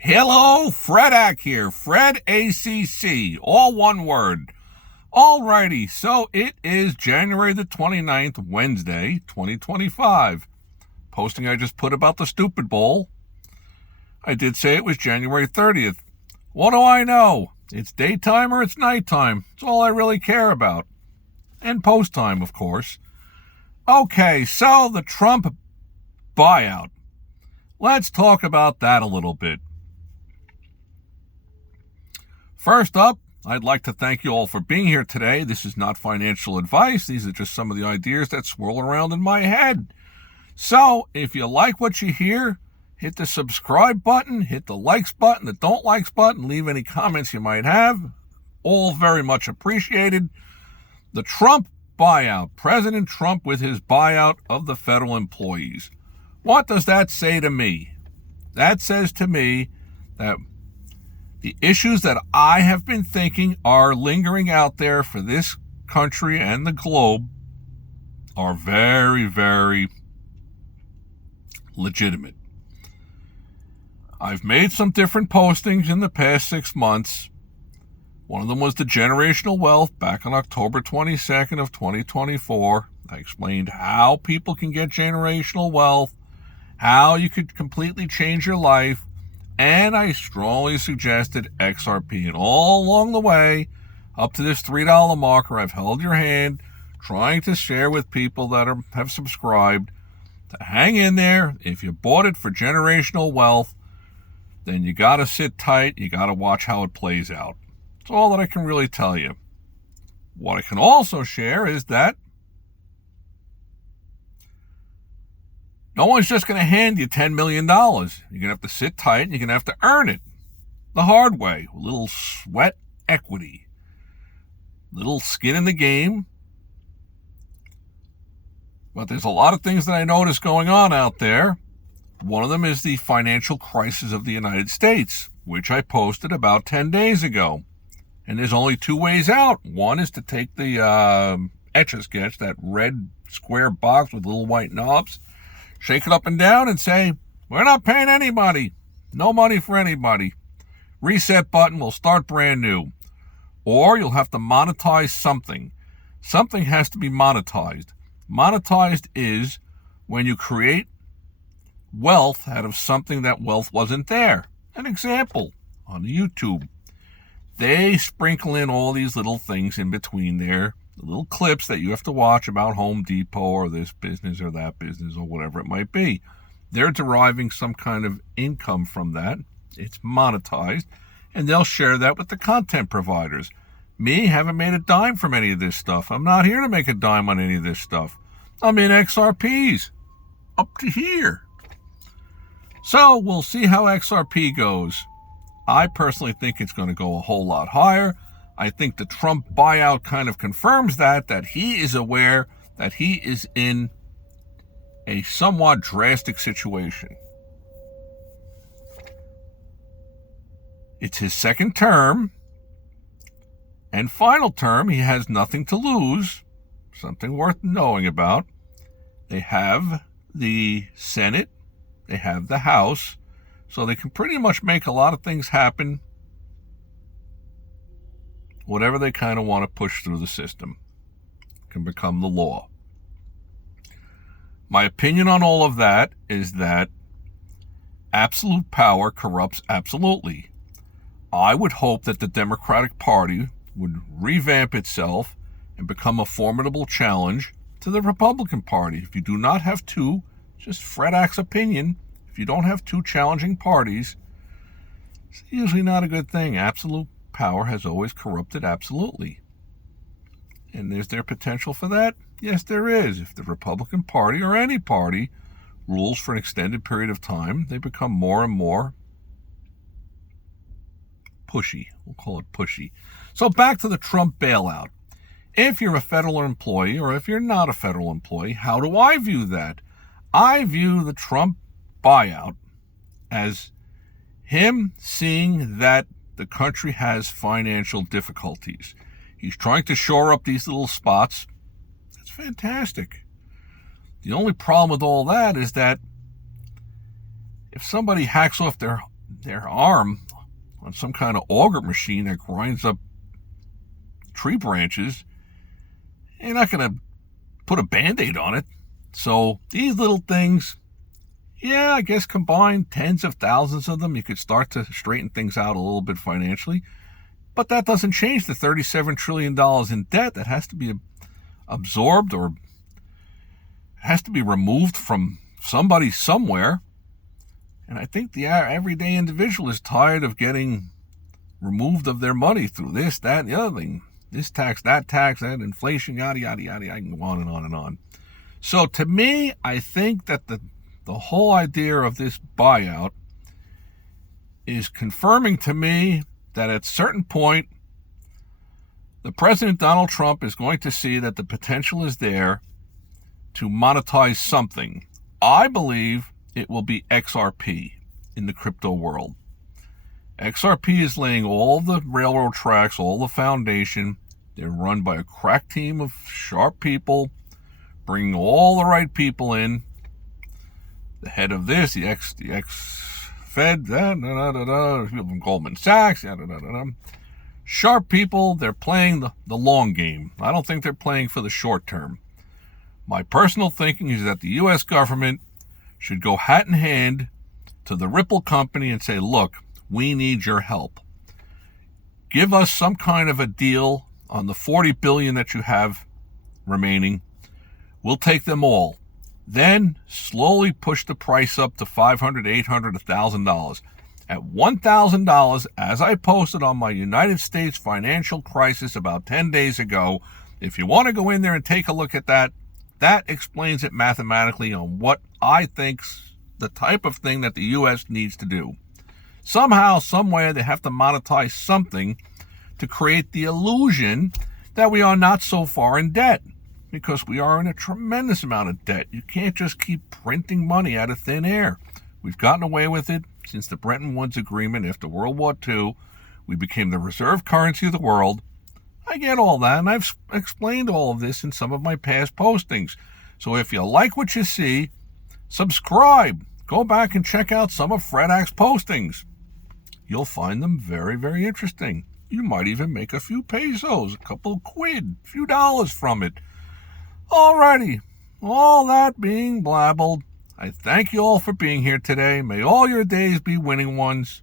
Hello, Fredak here. Fred ACC, all one word. Alrighty, so it is January the 29th, Wednesday, 2025. Posting I just put about the Stupid Bowl. I did say it was January 30th. What do I know? It's daytime or it's nighttime. It's all I really care about. And post time, of course. Okay, so the Trump buyout. Let's talk about that a little bit. First up, I'd like to thank you all for being here today. This is not financial advice. These are just some of the ideas that swirl around in my head. So, if you like what you hear, hit the subscribe button, hit the likes button, the don't likes button, leave any comments you might have. All very much appreciated. The Trump buyout. President Trump with his buyout of the federal employees. What does that say to me? That says to me that the issues that I have been thinking are lingering out there for this country and the globe are very, very legitimate. I've made some different postings in the past 6 months. One of them was the generational wealth back on October 22nd of 2024. I explained how people can get generational wealth, how you could completely change your life, and I strongly suggested XRP. And all along the way, up to this $3 marker, I've held your hand, trying to share with people that have subscribed to hang in there. If you bought it for generational wealth, then you got to sit tight. You got to watch how it plays out. That's all that I can really tell you. What I can also share is that no one's just going to hand you $10 million. You're going to have to sit tight and you're going to have to earn it the hard way. A little sweat equity. Little skin in the game. But there's a lot of things that I notice going on out there. One of them is the financial crisis of the United States, which I posted about 10 days ago. And there's only two ways out. One is to take the Etch-a-Sketch, that red square box with little white knobs, shake it up and down and say, we're not paying anybody. No money for anybody. Reset button, we'll start brand new. Or you'll have to monetize something. Something has to be monetized. Monetized is when you create wealth out of something that wealth wasn't there. An example, on YouTube, they sprinkle in all these little things in between there, the little clips that you have to watch about Home Depot or this business or that business or whatever it might be. They're deriving some kind of income from that. It's monetized, and they'll share that with the content providers. Me, haven't made a dime from any of this stuff. I'm not here to make a dime on any of this stuff. I'm in XRPs, up to here. So we'll see how XRP goes. I personally think it's going to go a whole lot higher. I think the Trump buyout kind of confirms that he is aware that he is in a somewhat drastic situation. It's his second term and final term. He has nothing to lose, something worth knowing about. They have the Senate, they have the House, so they can pretty much make a lot of things happen. Whatever they kind of want to push through the system can become the law. My opinion on all of that is that absolute power corrupts absolutely. I would hope that the Democratic Party would revamp itself and become a formidable challenge to the Republican Party. If you do not have two, just Fredak's opinion, if you don't have two challenging parties, it's usually not a good thing. Absolute power has always corrupted absolutely. And is there potential for that? Yes, there is. If the Republican Party or any party rules for an extended period of time, they become more and more pushy. We'll call it pushy. So back to the Trump bailout. If you're a federal employee or if you're not a federal employee, how do I view that? I view the Trump buyout as him seeing that the country has financial difficulties. He's trying to shore up these little spots. That's fantastic. The only problem with all that is that if somebody hacks off their their arm on some kind of auger machine that grinds up tree branches, you're not going to put a Band-Aid on it. So these little things, yeah, I guess combined tens of thousands of them, you could start to straighten things out a little bit financially. But that doesn't change the $37 trillion in debt that has to be absorbed or has to be removed from somebody somewhere. And I think the everyday individual is tired of getting removed of their money through this, that, and the other thing. This tax, that inflation, yada, yada, yada. I can go on and on and on. So to me, I think that the whole idea of this buyout is confirming to me that at a certain point, the President Donald Trump is going to see that the potential is there to monetize something. I believe it will be XRP in the crypto world. XRP is laying all the railroad tracks, all the foundation. They're run by a crack team of sharp people, bringing all the right people in. The head of this, the ex-Fed, people from Goldman Sachs, sharp people. They're playing the long game. I don't think they're playing for the short term. My personal thinking is that the U.S. government should go hat in hand to the Ripple company and say, look, we need your help. Give us some kind of a deal on the $40 billion that you have remaining. We'll take them all. Then slowly push the price up to $500, $800, $1,000. At $1,000, as I posted on my United States financial crisis about 10 days ago, if you want to go in there and take a look at that, that explains it mathematically on what I think's the type of thing that the U.S. needs to do. Somehow, somewhere, they have to monetize something to create the illusion that we are not so far in debt, because we are in a tremendous amount of debt. You can't just keep printing money out of thin air. We've gotten away with it since the Bretton Woods Agreement after World War II. We became the reserve currency of the world. I get all that, and I've explained all of this in some of my past postings. So if you like what you see, subscribe. Go back and check out some of Fred Ack's postings. You'll find them very, very interesting. You might even make a few pesos, a couple of quid, a few dollars from it. Alrighty, all that being blabbled, I thank you all for being here today. May all your days be winning ones.